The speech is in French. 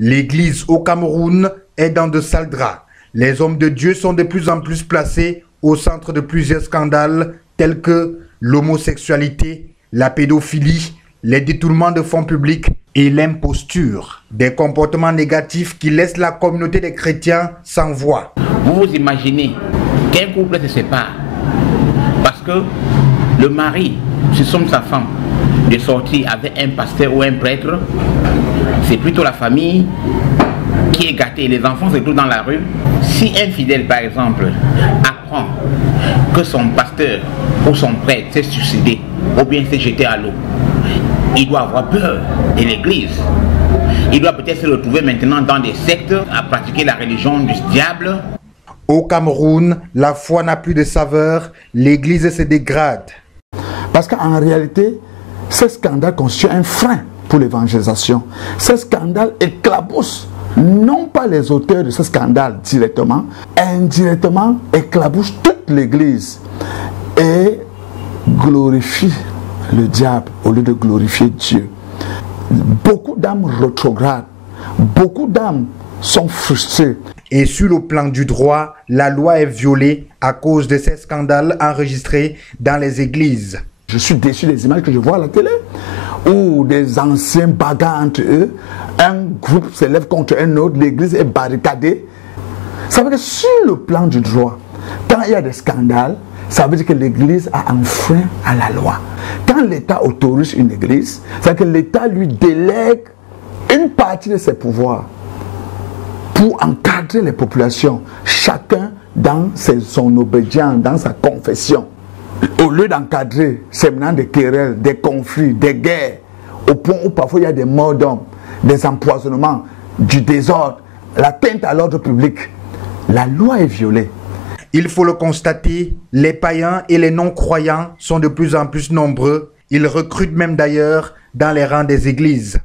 L'église au Cameroun est dans de sales draps. Les hommes de Dieu sont de plus en plus placés au centre de plusieurs scandales tels que l'homosexualité, la pédophilie, les détournements de fonds publics et l'imposture. Des comportements négatifs qui laissent la communauté des chrétiens sans voix. Vous vous imaginez qu'un couple se sépare parce que le mari soupçonne sa femme de sortir avec un pasteur ou un prêtre. C'est plutôt la famille qui est gâtée. Les enfants se trouvent dans la rue. Si un fidèle, par exemple, apprend que son pasteur ou son prêtre s'est suicidé ou bien s'est jeté à l'eau, il doit avoir peur de l'église. Il doit peut-être se retrouver maintenant dans des sectes à pratiquer la religion du diable. Au Cameroun, la foi n'a plus de saveur, l'église se dégrade. Parce qu'en réalité, ce scandale constitue un frein pour l'évangélisation. Ce scandale éclabousse non pas les auteurs de ce scandale directement, indirectement éclabousse toute l'église et glorifie le diable au lieu de glorifier Dieu. Beaucoup d'âmes rétrogrades, beaucoup d'âmes sont frustrées. Et sur le plan du droit, la loi est violée à cause de ces scandales enregistrés dans les églises. Je suis déçu des images que je vois à la télé, où des anciens bagarrent entre eux, un groupe s'élève contre un autre, l'église est barricadée. Ça veut dire que sur le plan du droit, quand il y a des scandales, ça veut dire que l'église a un frein à la loi. Quand l'État autorise une église, ça veut dire que l'État lui délègue une partie de ses pouvoirs pour encadrer les populations, chacun dans son obédience, dans sa confession. Au lieu d'encadrer, c'est maintenant des querelles, des conflits, des guerres, au point où parfois il y a des morts d'hommes, des empoisonnements, du désordre, l'atteinte à l'ordre public. La loi est violée. Il faut le constater, les païens et les non-croyants sont de plus en plus nombreux. Ils recrutent même d'ailleurs dans les rangs des églises.